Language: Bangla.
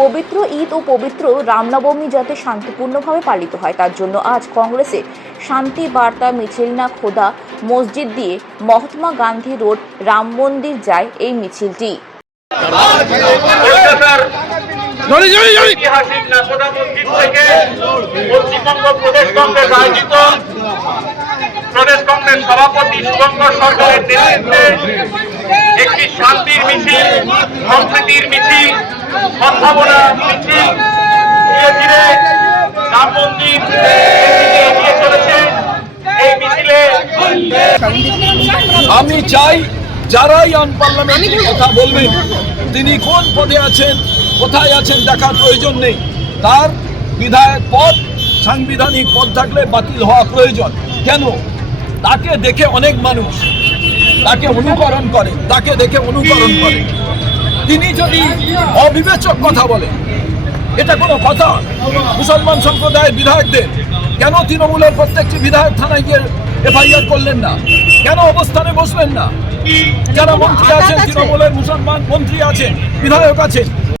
পবিত্র ঈদ ও পবিত্র রামনবমী যাতে শান্তিপূর্ণভাবে পালিত হয় তার জন্য আজ কংগ্রেসে শান্তি বার্তা মিছিল না খোদা মসজিদ দিয়ে মহাত্মা গান্ধী রোড রাম মন্দির যায় এই মিছিলটি। ঐতিহাসিক নাকোদা মসজিদ থেকে পশ্চিমবঙ্গ প্রদেশ কংগ্রেস আয়োজিত প্রদেশ কংগ্রেস সভাপতি শুভঙ্কর সরকারের নেতৃত্বে একটি শান্তির মিছিল, সম্প্রীতির মিছিল, সদ্ভাবনা মিছিল ধীরে ধীরে রাম মন্দির এগিয়ে চলেছে। এই মিছিলে আমি চাই যারাই পার্লামেন্টে কথা বলবেন তিনি কোন পদে আছেন, কোথায় আছেন দেখার প্রয়োজন নেই। তার বিধায়ক পদ, সাংবিধানিক পদ থাকলে বাতিল হওয়া প্রয়োজন। কেন? তাকে দেখে অনেক মানুষ তাকে অনুকরণ করে, তাকে দেখে অনুকরণ করে। তিনি যদি অবিবেচক কথা বলেন, এটা কোনো কথা? মুসলমান সম্প্রদায়ের বিধায়কদের কেন তৃণমূলের প্রত্যেকটি বিধায়ক থানায় গিয়ে এফআইআর করলেন না? কেন অবস্থানে বসলেন না? যারা মন্ত্রী আছেন, তৃণমূলের মুসলমান মন্ত্রী আছেন, বিধায়ক আছেন,